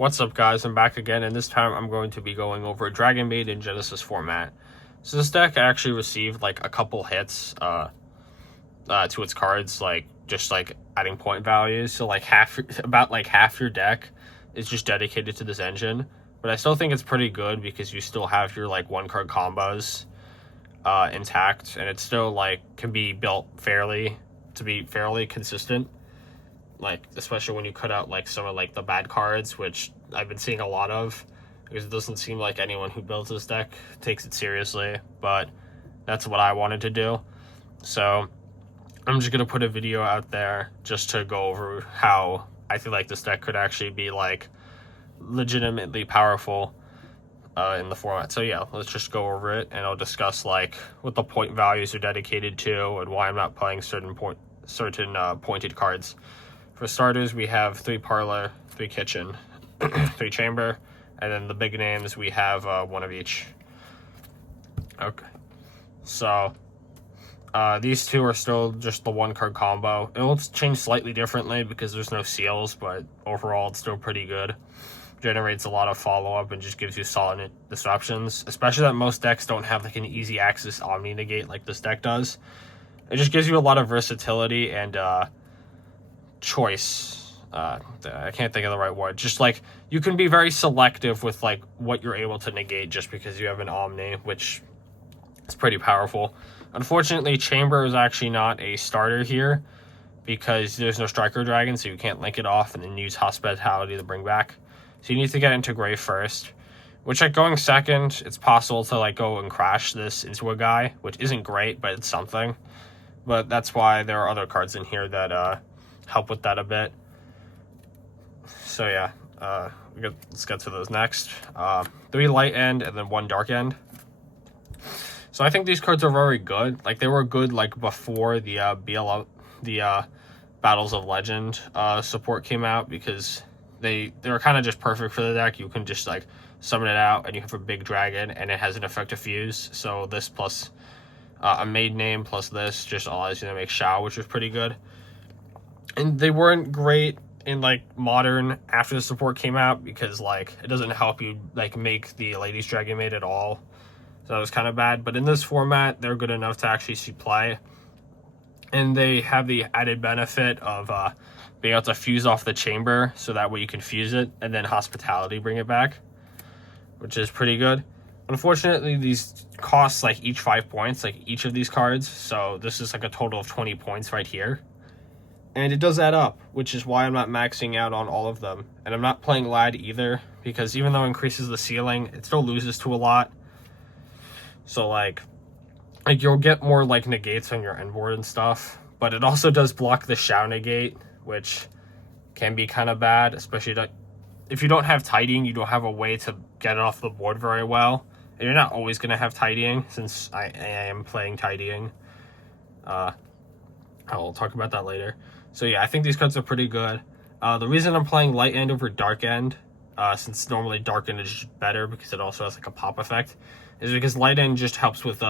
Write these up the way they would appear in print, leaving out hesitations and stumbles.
What's up, guys? I'm back again, and this time I'm going to be going over Dragonmaid in Genesys format. So this deck actually received like a couple hits to its cards, like just like adding point values. So like about half your deck is just dedicated to this engine. But I still think it's pretty good because you still have your like one card combos intact, and it still like can be built fairly consistent. Like, especially when you cut out like some of like the bad cards, which I've been seeing a lot of, because it doesn't seem like anyone who builds this deck takes it seriously, but that's what I wanted to do. So I'm just gonna put a video out there just to go over how I feel like this deck could actually be like legitimately powerful in the format. So yeah, let's just go over it, and I'll discuss like what the point values are dedicated to and why I'm not playing certain pointed cards. For starters, we have 3 parlor, 3 kitchen, 3 chamber, and then the big names we have 1 of each. Okay, so these 2 are still just the 1 card combo. It will change slightly differently because there's no seals, but overall it's still pretty good. Generates a lot of follow-up and just gives you solid disruptions, especially that most decks don't have like an easy access Omni negate like this deck does. It just gives you a lot of versatility and choice. I can't think of the right word. Just like you can be very selective with like what you're able to negate just because you have an Omni, which is pretty powerful. Unfortunately, Chamber is actually not a starter here because there's no Striker Dragon, so you can't link it off and then use Hospitality to bring back. So you need to get into Gray first, which like going second, it's possible to like go and crash this into a guy, which isn't great, but it's something. But that's why there are other cards in here that help with that a bit. So yeah, let's get to those next. 3 light end and then 1 dark end. So I think these cards are very good. Like they were good like before the Battles of Legend support came out, because they were kind of just perfect for the deck. You can just like summon it out and you have a big dragon and it has an effective fuse. So this plus a maid name plus this just allows you to make Shao, which was pretty good. And they weren't great in like modern after the support came out because like it doesn't help you like make the ladies Dragonmaid at all. So that was kind of bad. But in this format, they're good enough to actually see play. And they have the added benefit of being able to fuse off the chamber, so that way you can fuse it and then Hospitality bring it back, which is pretty good. Unfortunately, these cost like each 5 points, like each of these cards. So this is like a total of 20 points right here. And it does add up, which is why I'm not maxing out on all of them. And I'm not playing Lad either, because even though it increases the ceiling, it still loses to a lot. So like you'll get more like negates on your end board and stuff, but it also does block the Shao negate, which can be kind of bad, especially if you don't have tidying. You don't have a way to get it off the board very well, and you're not always going to have tidying, since I am playing tidying. I'll talk about that later. So yeah, I think these cards are pretty good. The reason I'm playing light end over dark end, since normally dark end is better because it also has like a pop effect, is because light end just helps with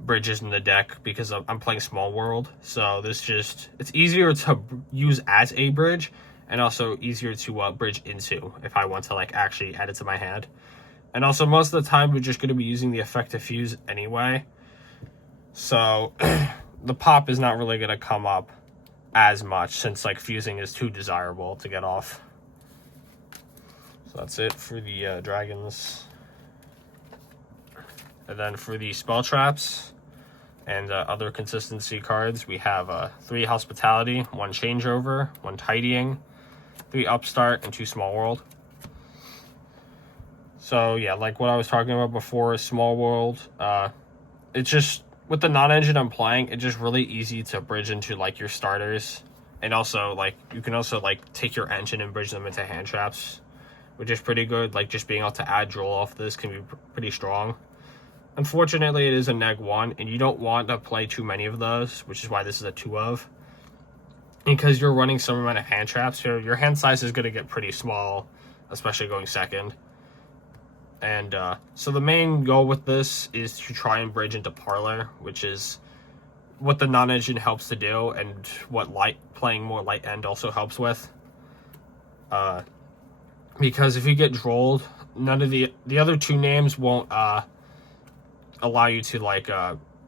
bridges in the deck, because I'm playing small world. So it's easier to use as a bridge, and also easier to bridge into if I want to like actually add it to my hand. And also most of the time we're just going to be using the effective fuse anyway, so the pop is not really going to come up as much, since like fusing is too desirable to get off. So that's it for the dragons. And then for the spell traps and other consistency cards, we have 3 Hospitality, 1 Changeover, 1 Tidying, 3 Upstart, and 2 Small World. So yeah, like what I was talking about before, Small World, it's just, with the non-engine I'm playing, it's just really easy to bridge into like your starters. And also like you can also like take your engine and bridge them into hand traps, which is pretty good. Like just being able to add Droll off this can be pretty strong. Unfortunately, it is a neg 1, and you don't want to play too many of those, which is why this is a 2 of. Because you're running some amount of hand traps, so your hand size is going to get pretty small, especially going second. And so the main goal with this is to try and bridge into Parlor, which is what the non-engine helps to do, and what playing more light end also helps with. because if you get drolled, none of the other two names won't allow you to like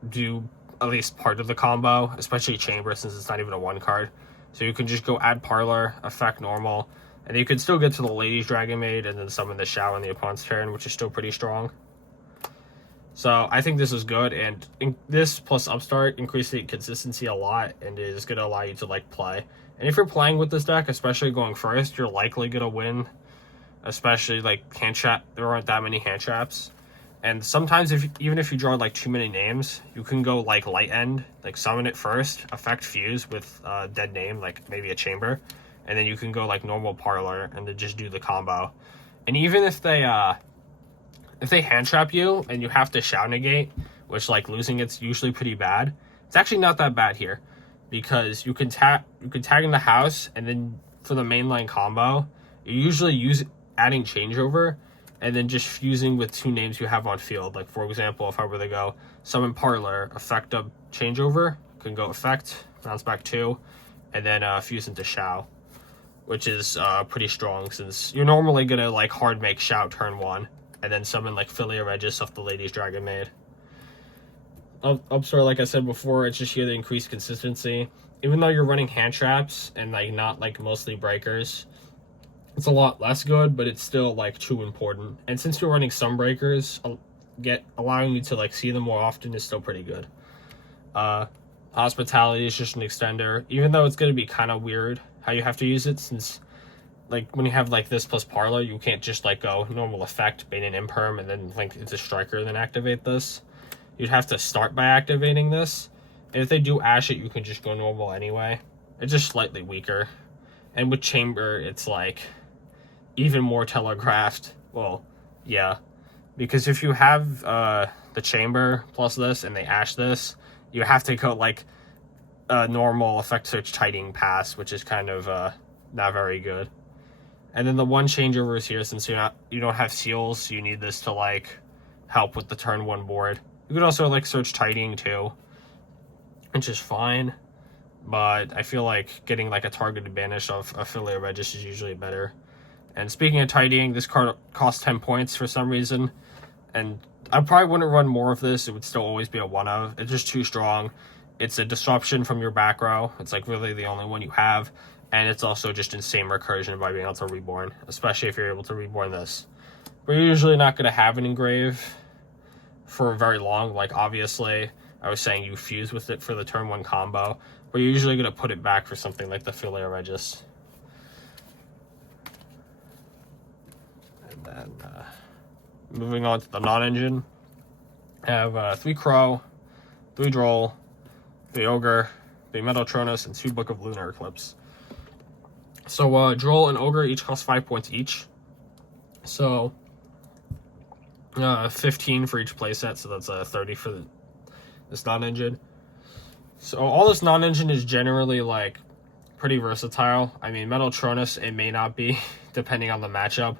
do at least part of the combo, especially Chamber, since it's not even a 1 card. So you can just go add Parlor, effect normal, and you can still get to the Lady's Dragonmaid and then summon the Shao on the opponent's turn, which is still pretty strong. So I think this is good, and this plus Upstart increase the consistency a lot, and it is going to allow you to like play. And if you're playing with this deck, especially going first, you're likely going to win, especially like hand trap. There aren't that many hand traps. And sometimes even if you draw like too many names, you can go like light end, like summon it first, effect fuse with dead name, like maybe a Chamber, and then you can go like normal Parlor and then just do the combo. And even if they hand trap you and you have to Shao negate, which like losing it's usually pretty bad, it's actually not that bad here, because you can tag in the house, and then for the mainline combo, you usually use adding changeover and then just fusing with 2 names you have on field. Like for example, if I were to go summon Parlor, effect up changeover, can go effect, bounce back 2, and then fuse into Shao, which is pretty strong, since you're normally gonna like hard make Shao turn 1 and then summon like Philia Regis off the Lady's Dragonmaid. Upstart, like I said before, it's just here to increase consistency. Even though you're running hand traps and like not like mostly breakers, it's a lot less good, but it's still like too important. And since you're running some breakers, allowing you to like see them more often is still pretty good. Hospitality is just an extender, even though it's going to be kind of weird how you have to use it, since like when you have like this plus Parlor, you can't just like go normal effect, bait an imperm, and then link into Striker and then activate this. You'd have to start by activating this, and if they do ash it, you can just go normal anyway. It's just slightly weaker. And with Chamber, it's like even more telegraphed. Well, yeah, because if you have the Chamber plus this and they ash this, you have to go like a normal effect search tiding pass, which is kind of not very good. And then the 1 changeover is here, since you don't have seals, you need this to like help with the turn 1 board. You could also like search tiding too, which is fine, but I feel like getting like a targeted banish of Philia Regis is usually better. And speaking of tidying, this card costs 10 points for some reason, and I probably wouldn't run more of this. It would still always be a 1 of. It's just too strong. It's a disruption from your back row. It's like really the only one you have, and it's also just insane recursion by being able to reborn, especially if you're able to reborn this. But you're usually not going to have an engrave for very long. Like obviously, I was saying you fuse with it for the turn 1 combo, but you're usually going to put it back for something like the Philia Regis. And then moving on to the non-engine, I have 3 Crow, 3 Droll, 3 Ogre, 3 Metatronus, and 2 Book of Lunar Eclipse. So Droll and Ogre each cost 5 points each. So 15 for each playset, so that's 30 for this non-engine. So all this non-engine is generally like pretty versatile. I mean, Metatronus, it may not be, depending on the matchup.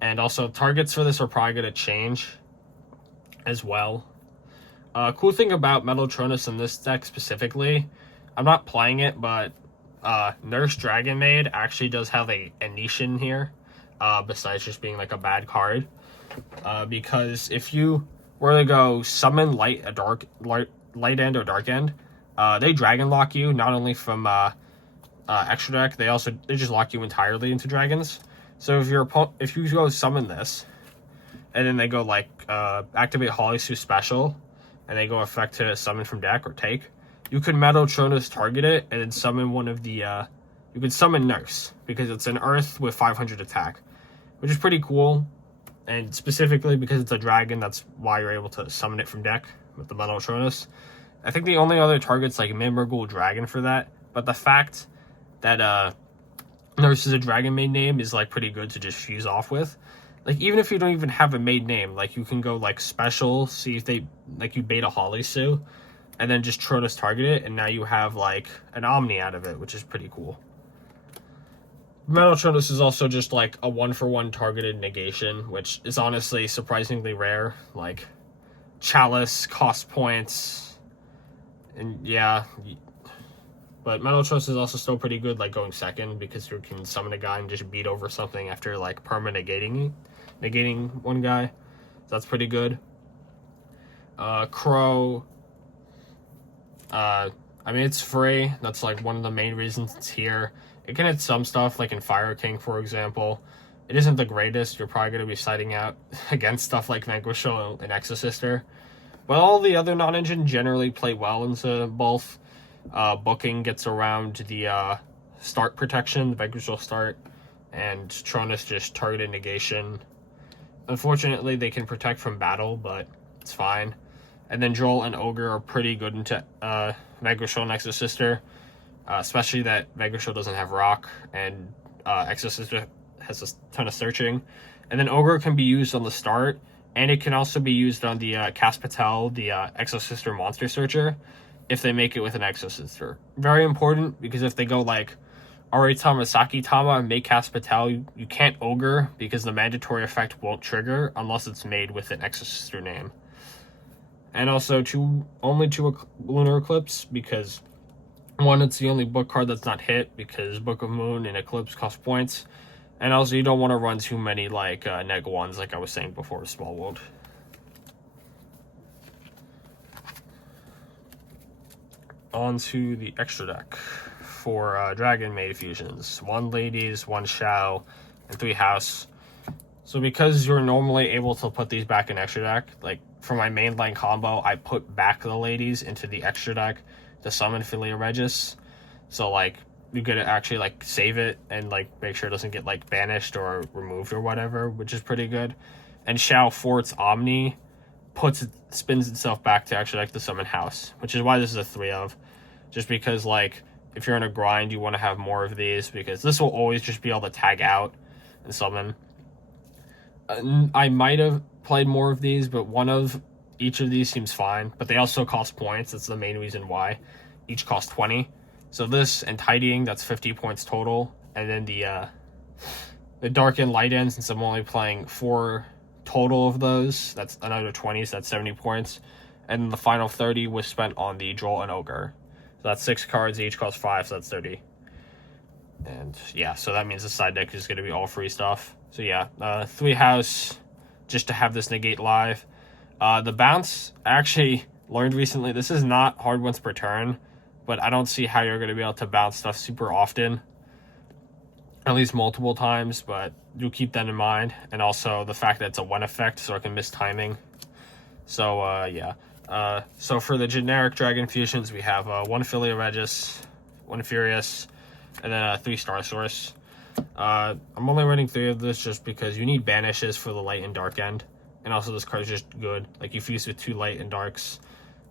And also, targets for this are probably going to change as well. Cool thing about Metatronus in this deck specifically, I'm not playing it, but Nurse Dragonmaid actually does have a niche in here, besides just being like a bad card. Because if you were to go summon light end or dark end, they dragon lock you not only from extra deck, they just lock you entirely into dragons. So if you go summon this, and then they go like activate Holly's special, and they go effect to summon from deck or take, you can Metatronus target it and then summon one of the you can summon Nurse, because it's an earth with 500 attack, which is pretty cool. And specifically because it's a dragon, that's why you're able to summon it from deck with the Metatronus. I think the only other target's like Mimmerghoul Dragon for that, but the fact that Nurse is a Dragonmaid name is like pretty good to just fuse off with. Like even if you don't even have a maid name, like you can go like special, see if they like you beta Holly Sue, and then just Tronus target it, and now you have like an Omni out of it, which is pretty cool. Metatronus is also just like a 1-for-1 targeted negation, which is honestly surprisingly rare. Like Chalice cost points, and yeah, But Metaltronus is also still pretty good, like going second, because you can summon a guy and just beat over something after like permanent negating one guy. So that's pretty good. Crow. I mean, it's free. That's like one of the main reasons it's here. It can hit some stuff, like in Fire King, for example. It isn't the greatest. You're probably going to be siding out against stuff like Vanquisher and Exosister. But all the other non-engine generally play well into both. Booking gets around the start protection, the Vanquisher start, and Tronus just targeted negation. Unfortunately, they can protect from battle, but it's fine. And then Droll and Ogre are pretty good into Vanquisher and Exosister, especially that Vanquisher doesn't have Rock, and Exosister has a ton of searching. And then Ogre can be used on the start, and it can also be used on the Caspatel, the Exosister Monster Searcher, if they make it with an Exosister. Very important, because if they go like Aritama, Sakitama, and make Caspatel, you can't Ogre, because the mandatory effect won't trigger unless it's made with an Exosister name. And also only two Lunar Eclipse, because one, it's the only book card that's not hit, because Book of Moon and Eclipse cost points. And also you don't want to run too many like neg ones, like I was saying before, Small World. On to the extra deck for Dragonmaid fusions. 1 ladies, 1 Shao, and 3 house. So because you're normally able to put these back in extra deck, like for my mainline combo, I put back the ladies into the extra deck to summon Philia Regis. So like you could actually like save it and like make sure it doesn't get like banished or removed or whatever, which is pretty good. And Shao for its Omni spins itself back to actually like the summon house, which is why this is a 3 of. Just because like if you're in a grind, you want to have more of these, because this will always just be able to tag out and summon. I might have played more of these, but one of each of these seems fine. But they also cost points. That's the main reason why. Each cost 20. So this and Tidying, that's 50 points total. And then the Dark and Light End, since I'm only playing 4 total of those, that's another 20, so that's 70 points. And the final 30 was spent on the Droll and Ogre. So that's 6 cards, each cost 5, so that's 30. And yeah, so that means the side deck is going to be all free stuff. So yeah, 3 house, just to have this negate live. The bounce, I actually learned recently, this is not hard once per turn, but I don't see how you're going to be able to bounce stuff super often. At least multiple times, but do keep that in mind. And also the fact that it's a 1 effect, so it can miss timing. So yeah. So for the generic Dragon Fusions, we have 1 Philia Regis, 1 Furious, and then 3 Star Source. I'm only running 3 of this just because you need banishes for the light and dark end. And also this card is just good. Like you fuse with 2 light and darks,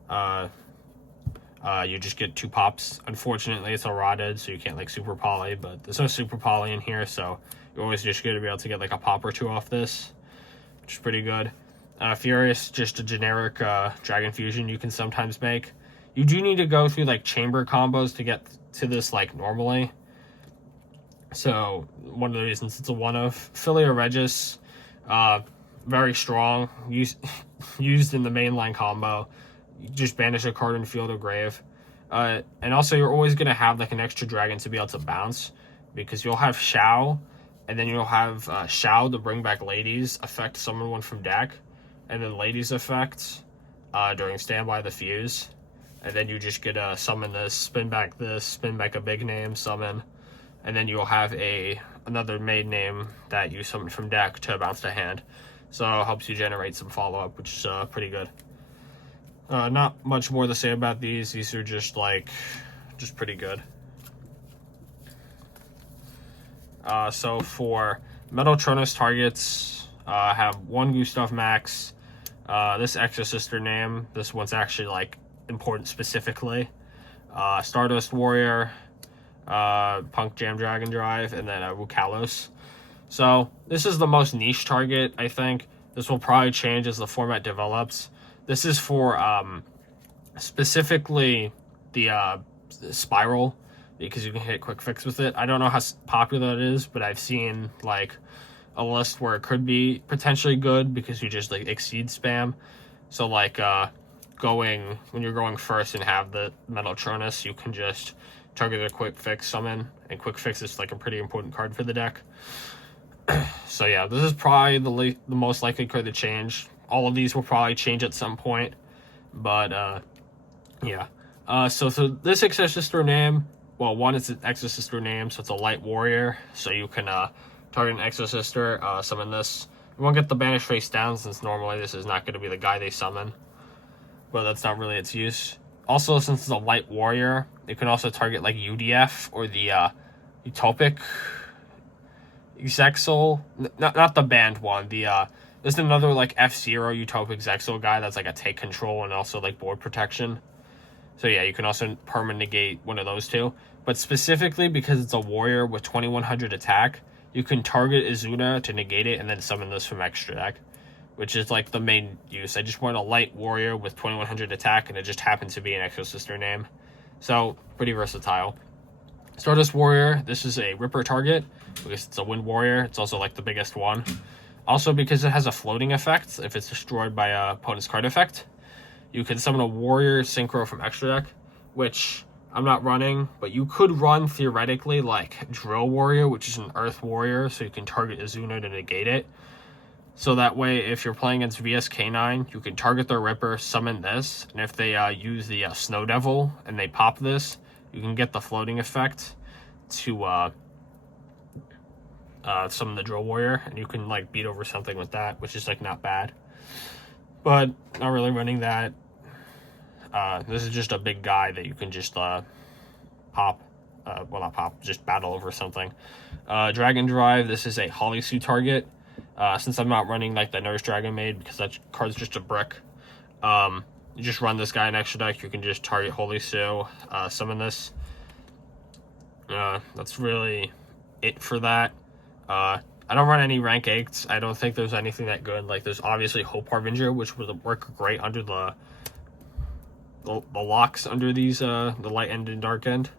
you just get 2 pops. Unfortunately, it's all rotted, so you can't like super poly, but there's no super poly in here, so you're always just going to be able to get like a pop or 2 off this, which is pretty good. Furious, just a generic Dragon Fusion you can sometimes make. You do need to go through like chamber combos to get to this like normally. So one of the reasons it's a 1 of. Philia Regis, very strong, used in the mainline combo. You just banish a card in field or grave. And also you're always going to have like an extra dragon to be able to bounce, because you'll have Shao, and then you'll have Shao to bring back ladies, affect summon one from deck, and then ladies effect during standby the fuse. And then you just get to summon this, spin back a big name, summon. And then you'll have another maid name that you summon from deck to bounce to hand. So it helps you generate some follow-up, which is pretty good. Not much more to say about these. These are just pretty good. So for Metaltronus targets, I have 1 Gustav Max. This Exosister name, this one's actually like important specifically. Stardust Warrior, Punk Jam Dragon Drive, and then Rukalos. So this is the most niche target, I think. This will probably change as the format develops. This is for specifically the Spiral, because you can hit quick fix with it. I don't know how popular it is, but I've seen like a list where it could be potentially good because you just like exceed spam. So like when you're going first and have the Metaltronus, you can just target a quick fix summon, and quick fix is like a pretty important card for the deck. So yeah, this is probably the most likely card to change. All of these will probably change at some point, but yeah. So this Exorcister name, well, one is an Exorcister name, so it's a light warrior, so you can target an Exorcister, summon this. You won't get the banish face down, since normally this is not going to be the guy they summon, but that's not really its use. Also, since it's a light warrior, you can also target like UDF or the Utopic Zexal, not the banned one. There's another like F-Zero Utopic Zexal guy that's like a take control and also like board protection. So yeah, you can also permanent negate one of those two. But specifically because it's a warrior with 2100 attack, you can target Izuna to negate it and then summon this from extra deck, which is like the main use. I just want a light warrior with 2100 attack, and it just happens to be an Exorcister name. So pretty versatile. Stardust Warrior, this is a Ripper target because it's a Wind Warrior. It's also like the biggest one. Also because it has a floating effect if it's destroyed by a opponent's card effect. You can summon a Warrior Synchro from extra deck, which I'm not running, but you could run theoretically like Drill Warrior, which is an Earth Warrior, so you can target Izuna to negate it. So that way, if you're playing against VSK9, you can target their Ripper, summon this, and if they use the Snow Devil and they pop this, you can get the floating effect to summon the Drill Warrior, and you can like beat over something with that, which is like not bad. But not really running that. This is just a big guy that you can just pop. Well, not pop, just battle over something. Dragon Drive, this is a Holly Sue target. Since I'm not running like the Nurse Dragonmaid because that card's just a brick, you just run this guy in extra deck. You can just target Holy Sue, summon this. That's really it for that. I don't run any rank 8s. I don't think there's anything that good. Like there's obviously Hope Harbinger, which would work great under the locks under these the light end and dark end,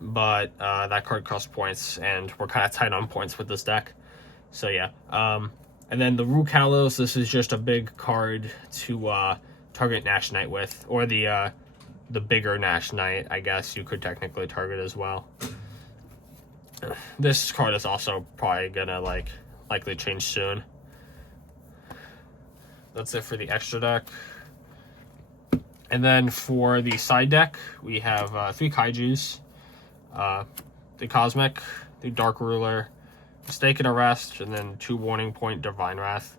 but that card costs points, and we're kind of tight on points with this deck. So yeah, and then the Rook Hallows, this is just a big card to target Nash Knight with, or the bigger Nash Knight, I guess you could technically target as well. This card is also probably gonna likely change soon. That's it for the extra deck. And then for the side deck, we have 3 Kaijus, the Cosmic, the Dark Ruler, Stake and Arrest, and then 2 Warning Point Divine Wrath.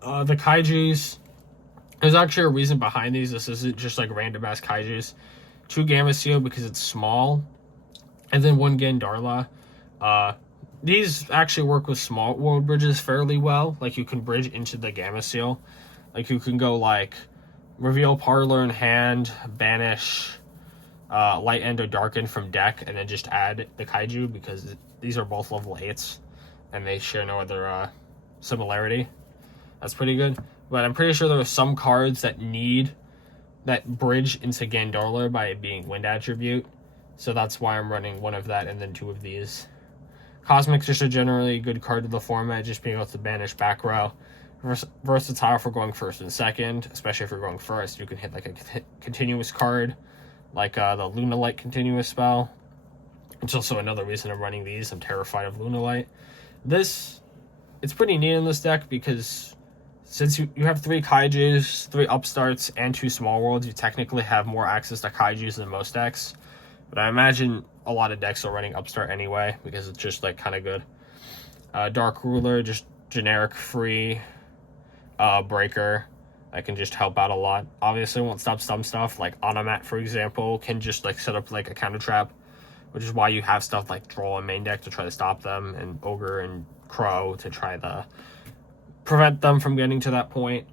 The Kaijus, there's actually a reason behind these. This isn't just like random ass Kaijus. 2 Gamma Seal because it's small, and then 1 Gandarla. These actually work with small world bridges fairly well. Like you can bridge into the Gamma Seal. Like you can go like reveal Parlor in hand, banish Light End or Darken from deck, and then just add the Kaiju because these are both level 8s and they share no other similarity. That's pretty good. But I'm pretty sure there are some cards that bridge into Gandarla by it being Wind Attribute. So that's why I'm running 1 of that and then 2 of these. Cosmic's just a generally good card to the format, just being able to banish back row. Versatile for going first and second, especially if you're going first. You can hit like a continuous card, like the Lunalight continuous spell. It's also another reason I'm running these. I'm terrified of Lunalight. It's pretty neat in this deck because since you have 3 Kaijus, 3 upstarts, and 2 small worlds, you technically have more access to Kaijus than most decks. But I imagine a lot of decks are running upstart anyway because it's just like kind of good. Dark Ruler, just generic free breaker. I can just help out a lot. Obviously won't stop some stuff, like Automat, for example, can just like set up like a counter trap, which is why you have stuff like Troll and main deck to try to stop them, and Ogre and Crow to try to prevent them from getting to that point.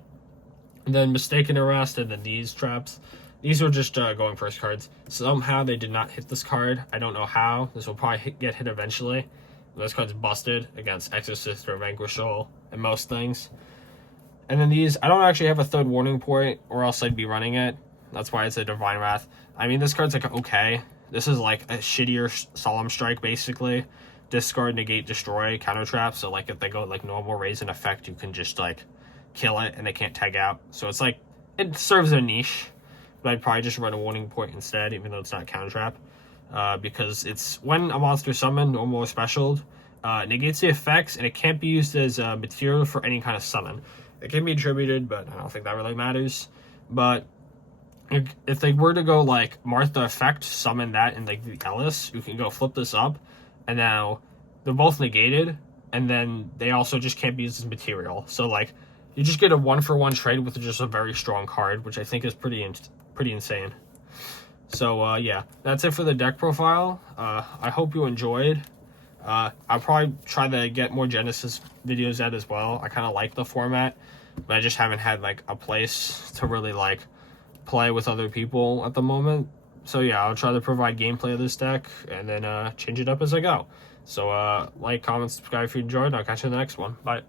And then Mistaken Arrest, and then these traps. These were just going first cards. Somehow they did not hit this card. I don't know how. This will probably get hit eventually. This card's busted against Exorcist or Vanquishal and most things. And then these, I don't actually have a 3rd Warning Point, or else I'd be running it. That's why it's a Divine Wrath. I mean, this card's like okay. This is like a shittier Solemn Strike, basically. Discard, negate, destroy, counter trap. So like if they go like normal raise in effect, you can just like kill it and they can't tag out. So it's like, it serves a niche. But I'd probably just run a Warning Point instead, even though it's not counter trap. because it's when a monster summoned or more specialed, negates the effects, and it can't be used as material for any kind of summon. It can be attributed, but I don't think that really matters. But if they were to go like Martha effect, summon that in like the Ellis, you can go flip this up, and now they're both negated, and then they also just can't be used as material. So like you just get a 1-for-1 trade with just a very strong card, which I think is pretty insane. So yeah, that's it for the deck profile. I hope you enjoyed. I'll probably try to get more Genesys videos out as well. I kind of like the format, but I just haven't had like a place to really like play with other people at the moment. So yeah, I'll try to provide gameplay of this deck and then change it up as I go. So like, comment, subscribe if you enjoyed, and I'll catch you in the next one. Bye.